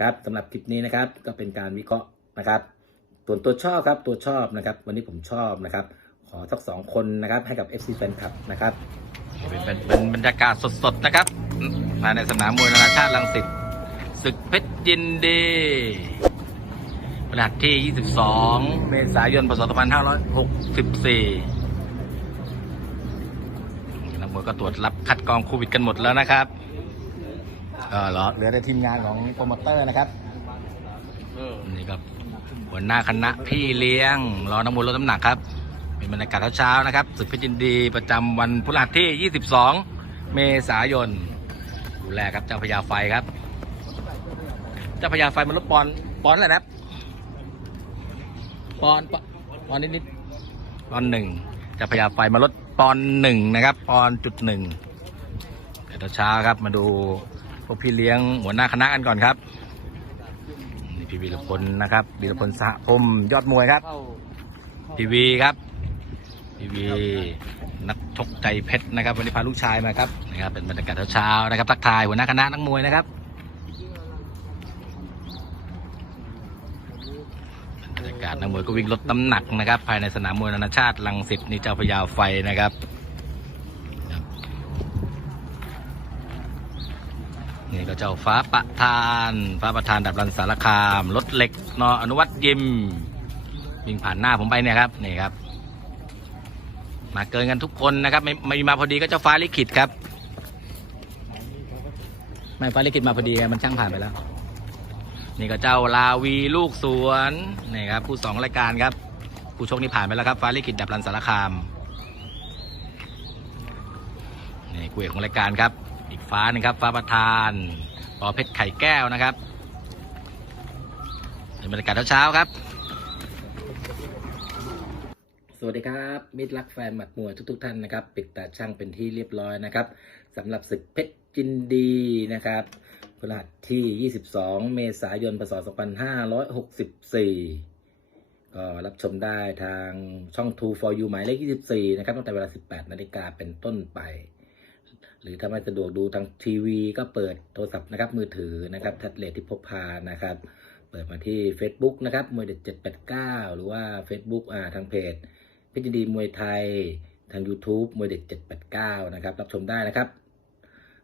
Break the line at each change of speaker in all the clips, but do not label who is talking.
ครับสำหรับคลิปนี้นะครับก็เป็นการวิเคราะห์นะครับส่วนตัวชอบครับตัวชอบนะครับ วันนี้ผมชอบนะครับ ขอสักสองคนนะครับให้กับ FC แฟนคลับนะครับ
เป็นเป็นบรรยากาศสดๆนะครับภายในสนามมวยนานาชาติลังสิตศึกเพชรยินดีวันหัสที่ 22 เมษายน พศ 2564นักมวยก็ตรวจรับคัดกรองโควิดกันหมดแล้วนะครับ ก็เหรอเหลือแต่ทีมงานของโปรโมเตอร์นะครับนี่ครับหัวหน้าคณะพี่เลี้ยง รอนักมวยลดน้ำหนักครับ เป็นบรรยากาศเช้าๆนะครับศึกเพชรยินดีประจำวันพฤหัสที่ 22 เมษายนดูแลครับเจ้าพญาไฟครับ เจ้าพญาไฟมันลดปอนด์ปอนด์อะไรนะครับปอนด์ปอนด์ปอนด์นิดๆปอนด์หนึ่งเจ้าพญาไฟมาลดปอนด์หนึ่งนะครับ ปอนด์จุดหนึ่งเดี๋ยวเช้าครับมาดูพ วกพี่เลี้ยงหัวหน้าคณะกันก่อนครับนี่พี่วีรพลนะครับวีรพลสหพรมยอดมวยครับพีวีครับพีวีนักชกใจเพชรนะครับวันนี้พาลูกชายมาครับนะครับเป็นบรรยากาศเช้าๆนะครับทักทายหัวหน้าคณะนักมวยนะครับบรรยากาศนักมวยก็วิ่งลดน้ำหนักนะครับ ภายในสนามมวยนานาชาติลังสิตนี่เจ้าพญาไฟนะครับ นี่ก็เจ้าฟ้าประธานฟ้าประธานดับรันสารคามรถเหล็กนออนุวัตยิมวิ่งผ่านหน้าผมไปเนี่ยครับนี่ครับ มาเกินกันทุกคนนะครับ ไม่ไม่มาพอดีก็เจ้าฟ้าลิขิตครับ ไม่ฟ้าลิขิตมาพอดีไงมันช่างผ่านไปแล้ว นี่ก็เจ้าลาวีลูกสวนนี่ครับผู้สองรายการครับ ผู้ชกนี่ผ่านไปแล้วครับฟ้าลิขิตดับรันสารคามนี่กูเอกของรายการครับ อีกฟ้าหนึ่งครับ ฟ้าประธานปอเพชรไข่แก้วนะครับเป็นบรรยากาศเช้าๆครับ
สวัสดีครับ มิตรรักแฟนหมัดมวยทุก ๆ ท่านนะครับ ปิดตาช่างเป็นที่เรียบร้อยนะครับสำหรับศึกเพชรจินดีนะครับพฤหัสที่ 22 เมษายน พศ 2564ก็รับชมได้ทางช่อง True for You หมายเลข 24 นะครับตั้งแต่เวลา 18 นาฬิกาเป็นต้นไป หรือถ้าไม่สะดวกดูทางทีวี ก็เปิดโทรศัพท์นะครับมือถือนะครับแท็บเล็ตที่พกพานะครับ เปิดมาที่ Facebook นะครับมวยเด็ด789 หรือว่า Facebook อ่าทางเพจพชรยินดีมวยไทยทาง YouTube มวยเด็ด789 นะครับ รับชมได้นะครับ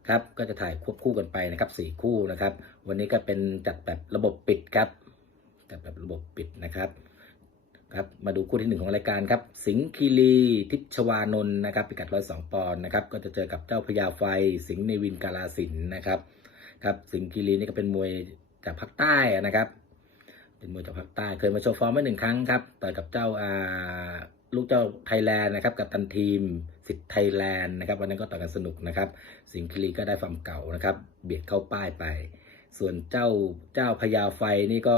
ครับก็จะถ่ายควบคู่กันไปนะครับ4คู่นะครับ วันนี้ก็เป็นจัดแบบระบบปิดครับจัดแบบระบบปิดนะครับ ครับมาดูคู่ที่หนึ่งของรายการครับ สิงห์คีรีทิชวานนท์นะครับพิกัด102ปอนด์นะครับก็จะเจอกับเจ้าพญาไฟ สิงห์ในวินกาลาสินนะครับครับสิงห์คีรีนี่ก็เป็นมวยจากภาคใต้นะครับ เป็นมวยจากภาคใต้เคยมาโชว์ฟอร์มไว้หนึ่งครั้งครับต่อยกับเจ้าอ่าลูกเจ้าไทยแลนด์นะครับกับตันทีมสิทธิ์ไทยแลนด์นะครับวันนั้นก็ต่อยกันสนุกนะครับ สิงห์คีรีก็ได้ฟาร์มเก่านะครับ เบียดเข้าป้ายไป ส่วนเจ้าเจ้าพญาไฟนี่ก็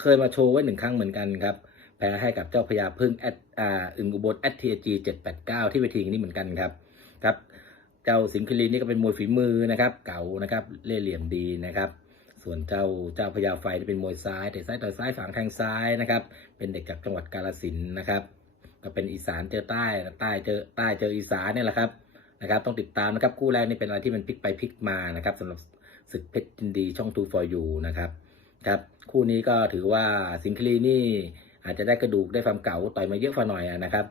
เคยมาโชว์ไว้หนึ่งครั้งเหมือนกันครับ แพ้ให้กับเจ้าพญาพึ่งแอดอ่าอึงอุบลแอดทีจีเจ็ดแปดเก้าที่เวทีนี้เหมือนกันครับครับเจ้าสิงห์คีรีนี่ก็เป็นมวยฝีมือนะครับ เก่านะครับเล่เหลี่ยมดีนะครับ ส่วนเจ้าเจ้าพญาไฟนี่เป็นมวยซ้ายแต่ซ้ายต่อยซ้ายฝังแทงซ้ายนะครับ เป็นเด็กจากจังหวัดกาฬสินนะครับ ก็เป็นอีสานเจอใต้ใต้เจอใต้เจออีสานเนี่ยแหละครับนะครับ ต้องติดตามนะครับคู่แรกนี่เป็นอะไรที่มันพลิกไปพลิกมานะครับสำหรับศึกเพชรยินดีช่อง2 for you นะครับครับคู่นี้ก็ถือว่าสิงห์คลีนี่ อาจจะได้กระดูกได้ความเก่าต่อยมาเยอะกว่าหน่อยนะครับ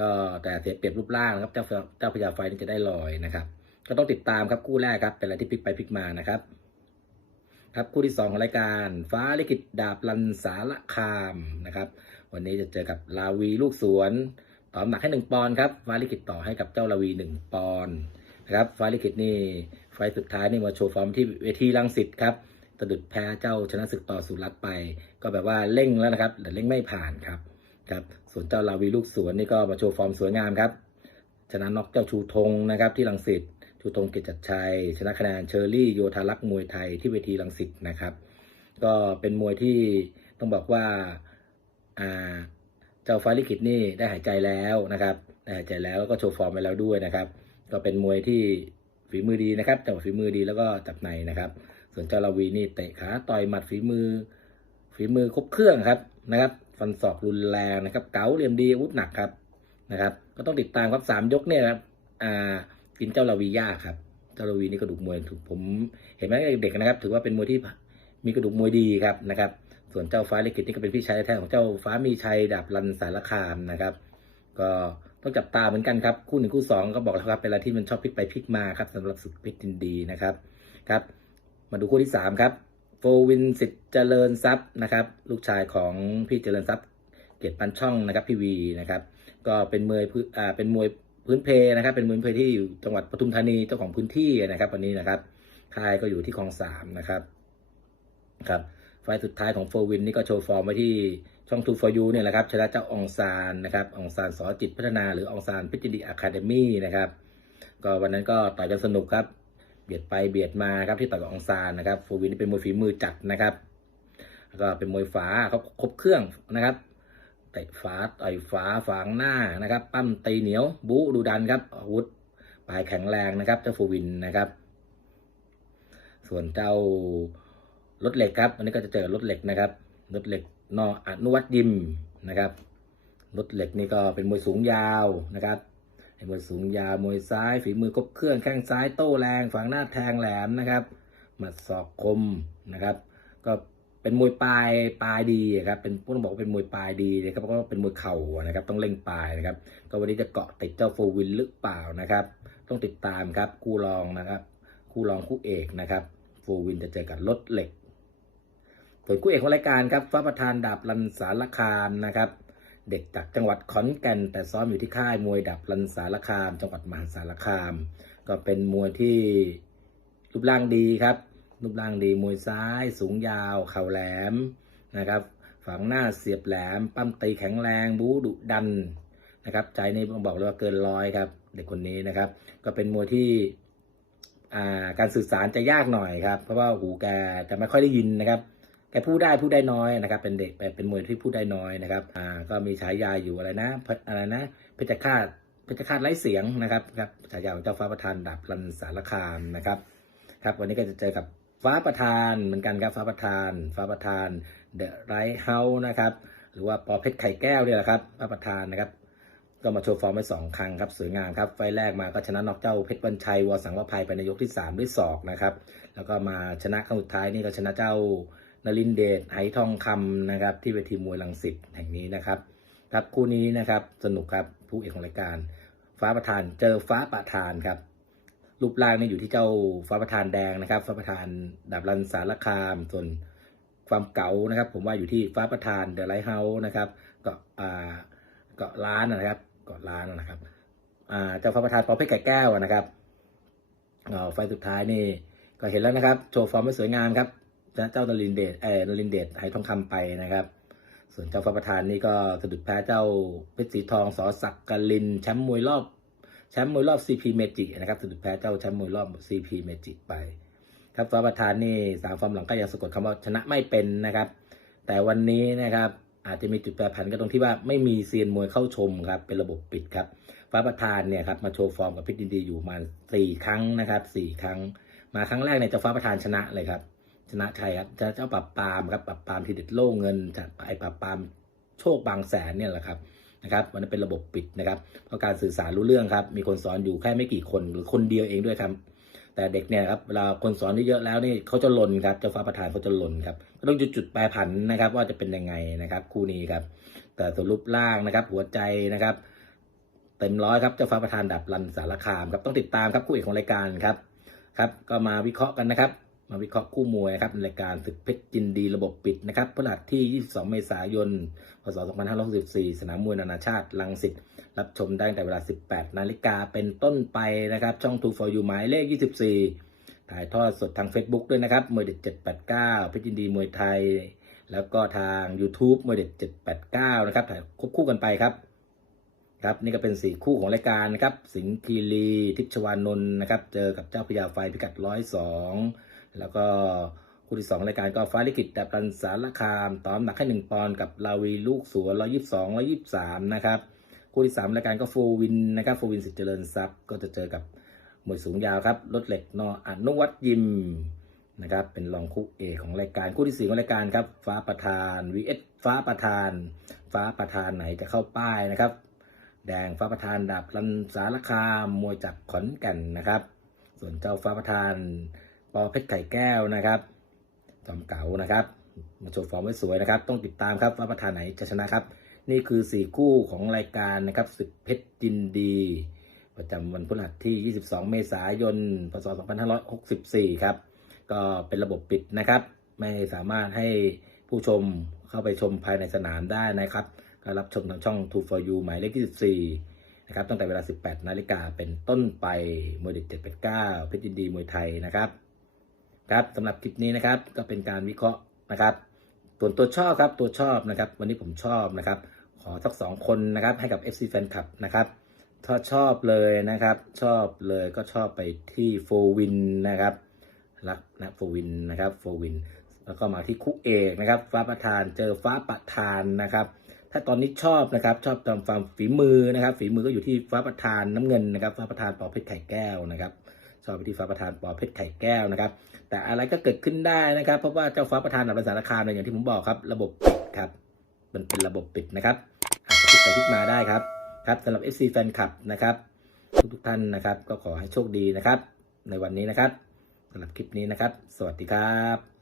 ก็แต่เสียเปรียบรูปร่างนะครับเจ้าเจ้าพญาไฟนี่จะได้ลอยนะครับ ก็ต้องติดตามครับคู่แรกครับเป็นอะไรที่พลิกไปพลิกมานะครับ ครับคู่ที่สองของรายการ ฟ้าลิขิตดาบลันสารคามนะครับ วันนี้จะเจอกับลาวีลูกสวนต่อหนักให้หนึ่งปอนด์ครับฟ้าลิขิตต่อให้กับเจ้าลาวีหนึ่งปอนด์นะครับฟ้าลิขิตนี่ไฟสุดท้ายนี่มาโชว์ฟอร์มที่เวทีลังสิตครับ สะดุดแพ้เจ้าชนะศึกต่อสุรัตน์ไป ก็แบบว่าเร่งแล้วนะครับ แต่เร่งไม่ผ่านครับครับส่วนเจ้าลาวีลูกสวนนี่ก็มาโชว์ฟอร์มสวยงามครับ ชนะน็อกเจ้าชูธงนะครับที่ลังสิตชูธงเกียรติจัดชัย ชนะคะแนนเชอร์รี่โยธารักษมวยไทยที่เวทีลังสิตนะครับ ก็เป็นมวยที่ต้องบอกว่าอ่าเจ้าฟ้าลิขิตนี่ได้หายใจแล้วนะครับได้หายใจแล้วแล้วก็โชว์ฟอร์มไปแล้วด้วยนะครับ ก็เป็นมวยที่ฝีมือดีนะครับจังหวะฝีมือดีแล้วก็จับในนะครับ ส่วนเจ้าลาวีนี่เตะขาต่อยหมัดฝีมือ ฝีมือครบเครื่องครับนะครับ ฟันศอกรุนแรงนะครับ เก๋าเหลี่ยมดีอาวุธหนักครับนะครับ ก็ต้องติดตามครับสามยกเนี่ยครับอ่ากินเจ้าลาวียากครับ เจ้าลาวีนี่กระดูกมวยถูกผม เห็นไหมเด็กๆนะครับ ถือว่าเป็นมวยที่มีกระดูกมวยดีครับนะครับ ส่วนเจ้าฟ้าเลิขิตนี่ก็เป็นพี่ชายแท้ของเจ้าฟ้ามีชัยดาบรันสารคามนะครับ ก็ต้องจับตาเหมือนกันครับคู่หนึ่งคู่สองก็บอกแล้วครับเป็นอะไรที่มันชอบพลิกไปพลิกมาครับสำหรับศึกเพชรยินดีนะครับครับ มาดูคู่ที่สามครับโฟวินสิทธิ์เจริญทรัพย์นะครับ ลูกชายของพี่เจริญทรัพย์ เกียรติปันช่องนะครับพี่วีนะครับ ก็เป็นมวยพื้นอ่าเป็นมวยพื้นเพนะครับ เป็นมวยเพที่อยู่จังหวัดปทุมธานีเจ้าของพื้นที่นะครับ วันนี้นะครับค่ายก็อยู่ที่คลองสามนะครับครับไฟสุดท้ายของโฟวินนี่ก็โชว์ฟอร์มไว้ที่ช่อง2 for you เนี่ยแหละครับชนะเจ้าองซานนะครับองซานสอจิตพัฒนาหรืออองซานพิจิตรอะคาเดมี่นะครับ ก็วันนั้นก็ต่อยกันสนุกครับ เบียดไปเบียดมาครับที่ต่อยกับองซานนะครับโฟวินนี่เป็นมวยฝีมือจัดนะครับแล้วก็เป็นมวยฝาเขาครบเครื่องนะครับเตะฝาต่อยฝาฝางหน้านะครับ ปั้มตีเหนียวบูดูดันครับอาวุธปลายแข็งแรงนะครับเจ้าโฟวินนะครับ ส่วนเจ้ารถเหล็กครับวันนี้ก็จะเจอรถเหล็กนะครับรถเหล็กนออนุวัตยิมนะครับรถเหล็กนี่ก็เป็นมวยสูงยาวนะครับ มวยสูงยาวมวยซ้ายฝีมือครบเครื่องแข้งซ้ายโต้แรงฝังหน้าแทงแหลมนะครับหมัดศอกคมนะครับ ก็เป็นมวยปลายปลายดีครับเป็นต้องบอกว่าเป็นมวยปลายดีนะครับเพราะว่าเป็นมวยเข่านะครับ ต้องเล่งปลายนะครับ ก็วันนี้จะเกาะติดเจ้าโฟวินหรือเปล่านะครับ ต้องติดตามครับคู่รองนะครับ คู่รองคู่เอกนะครับโฟวินจะเจอกับรถเหล็กส่วนคู่เอกของรายการครับฟ้าประธานดาบรันสารคามนะครับ เด็กจากจังหวัดขอนแก่น แต่ซ้อมอยู่ที่ค่ายมวยดาบรันสารคาม จังหวัดมหาสารคาม ก็เป็นมวยที่รูปร่างดีครับรูปร่างดีมวยซ้ายสูงยาว เข่าแหลมนะครับฝังหน้าเสียบแหลม ปั้มตีแข็งแรงบูดุดันนะครับ ใจนี่ต้องบอกเลยว่าเกินร้อยครับ เด็กคนนี้นะครับ ก็เป็นมวยที่การสื่อสารจะยากหน่อยครับ เพราะว่าหูแกจะไม่ค่อยได้ยินนะครับ แกพูดได้พูดได้น้อยนะครับ เป็นเด็กเป็นมวยที่พูดได้น้อยนะครับอ่าก็มีฉายาอยู่อะไรนะอะไรนะเพชรฆาตเพชรฆาตไร้เสียงนะครับครับฉายาของเจ้าฟ้าประธานดาบรันสารคามนะครับครับวันนี้ก็จะเจอกับฟ้าประธานเหมือนกันครับฟ้าประธาน ฟ้าประธานเดอะไรเฮาส์นะครับหรือว่าปอเพชรไข่แก้วเนี่ยแหละครับฟ้าประธานนะครับก็มาโชว์ฟอร์มไว้สองครั้งครับสวยงามครับไฟแรกมาก็ชนะนอกเจ้าเพชรวันชัยวอสังวภัยไปในยกที่ 3 ด้วยศอกนะครับแล้วก็มาชนะครั้งสุดท้ายนี่ก็ชนะเจ้า นลินเดชไหทองคำนะครับ ที่เวทีมวยลังสิตแห่งนี้นะครับครับคู่นี้นะครับสนุกครับผู้เอกของรายการ ฟ้าประธานเจอฟ้าประธานครับรูปร่างนี่อยู่ที่เจ้าฟ้าประธานแดงนะครับ ฟ้าประธานดาบรันสารคาม ส่วนความเก๋านะครับ ผมว่าอยู่ที่ฟ้าประธานเดอะไลท์เฮาส์นะครับเกาะอ่าเกาะล้านนะครับเกาะล้านนะครับอ่าเจ้าฟ้าประธานปอเพชรไก่แก้วนะครับอ่าไฟสุดท้ายนี่ก็เห็นแล้วนะครับ โชว์ฟอร์มไม่สวยงามครับ เจ้านลินเดชเออนลินเดชไหทองคำไปนะครับ ส่วนเจ้าฟ้าประธานนี่ก็สะดุดแพ้เจ้าเพชรสีทองสอศักกลินแชมป์มวยรอบแชมป์มวยรอบ CP เมจินะครับสะดุดแพ้เจ้าแชมป์มวยรอบ CP เมจิไป ครับฟ้าประธานนี่สามฟอร์มหลังก็ยังสะกดคำว่าชนะไม่เป็นนะครับ แต่วันนี้นะครับอาจจะมีจุดแปรผันก็ตรงที่ว่าไม่มีเซียนมวยเข้าชมครับเป็นระบบปิดครับฟ้าประธานเนี่ยครับมาโชว์ฟอร์มกับเพชรยินดีอยู่มาสี่ครั้งนะครับสี่ครั้ง มาครั้งแรกเนี่ยเจ้าฟ้าประธานชนะเลยครับ ชนะชัยครับเจ้าเจ้าปรับปามครับปรับปามทีเด็ดโล่เงินจากไอ้ปรับปามโชคบางแสนเนี่ยแหละครับนะครับมันนเป็นระบบปิดนะครับ เพราะการสื่อสารรู้เรื่องครับ มีคนสอนอยู่แค่ไม่กี่คนหรือคนเดียวเองด้วยครับ แต่เด็กเนี่ยครับเวลาคนสอนเยอะแล้วนี่เขาจะหล่นครับเจ้าฟ้าประธานเขาจะหล่นครับก็ต้องจุดจุดแปรผันนะครับ ว่าจะเป็นยังไงนะครับ คู่นี้ครับ แต่ส่วนรูปร่างนะครับ หัวใจนะครับ เต็มร้อยครับเจ้าฟ้าประธานดับรันสารคามครับต้องติดตามครับคู่เอกของรายการครับครับ ก็มาวิเคราะห์กันนะครับ มาวิเคราะห์คู่มวยนะครับในรายการศึกเพชรจินดีระบบปิดนะครับพฤหัสที่ 22 เมษายน พศ 2564 สนามมวยนานาชาติลังสิตรับชมได้แต่เวลา 18 นาฬิกาเป็นต้นไปนะครับ ช่อง2 for you หมายเลข 24 ถ่ายทอดสดทาง Facebook ด้วยนะครับมวยเด็ด 789 เพชรยินดีมวยไทย แล้วก็ทาง YouTube มวยเด็ด 789 นะครับถ่ายควบคู่กันไปครับครับนี่ก็เป็น4คู่ของรายการนะครับ สิงห์คีรีทิพชวานนท์นะครับ เจอกับเจ้าพญาไฟพิกัด 102 แล้วก็คู่ที่2รายการก็ฟ้าลิขิตแต่ปันสารคามตอมหนักให้1ปอนด์กับลาวีลูกสัว122 123 นะครับคู่ที่3รายการก็โฟวินนะครับโฟวินสิทธิ์เจริญทรัพย์ก็จะเจอกับมวยสูงยาวครับรถเหล็กนออนุวัตยิมนะครับเป็นรองคู่เอกของรายการคู่ที่ 4 ของรายการครับฟ้าประธาน vs ฟ้าประธาน ฟ้าประธานไหนจะเข้าป้ายนะครับ แดงฟ้าประธานดาบรันสารคามมวยจากขอนแก่นนะครับ ส่วนเจ้าฟ้าประธาน ปอเพชรไข่แก้วนะครับจอมเก๋านะครับ มาโชว์ฟอร์มไว้สวยนะครับ ต้องติดตามครับว่าประธานไหนจะชนะครับ นี่คือ 4 คู่ของรายการนะครับศึกเพชรจินดี ประจำวันพฤหัสที่ 22 เมษายน พศ 2564 ครับ ก็เป็นระบบปิดนะครับ ไม่สามารถให้ผู้ชมเข้าไปชมภายในสนามได้นะครับก็รับชมทางช่อง2 for you หมายเลข 24 นะครับ ตั้งแต่เวลา 18 นาฬิกาเป็นต้นไปมวยเด็ด789เพชรยินดีมวยไทยนะครับ ครับสำหรับคลิปนี้นะครับก็เป็นการวิเคราะห์นะครับส่วนตัวชอบครับตัวชอบนะครับ วันนี้ผมชอบนะครับ ขอสักสองคนนะครับให้กับ FC Fan Club นะครับถ้าชอบเลยนะครับ ชอบเลยก็ชอบไปที่โฟวินนะครับรักนะโฟวินนะครับโฟวิน แล้วก็มาที่คุกเอกนะครับ ฟ้าประธานเจอฟ้าประธานนะครับ ถ้าตอนนี้ชอบนะครับ ชอบตามความฝีมือนะครับ ฝีมือก็อยู่ที่ฟ้าประธานน้ำเงินนะครับ ฟ้าประธานปอเพชรไข่แก้วนะครับ ชอบไปที่ฟ้าประธานปอเพชรไข่แก้วนะครับ แต่อะไรก็เกิดขึ้นได้นะครับ เพราะว่าเจ้าฟ้าประธานอับสารคามเนี่ยอย่างที่ผมบอกครับ ระบบปิดครับ มันเป็นระบบปิดนะครับอาจจะพลิกไปพลิกมาได้ครับครับสำหรับ FC แฟนคลับนะครับทุกทุกท่านนะครับ ก็ขอให้โชคดีนะครับ ในวันนี้นะครับสำหรับคลิปนี้นะครับ สวัสดีครับ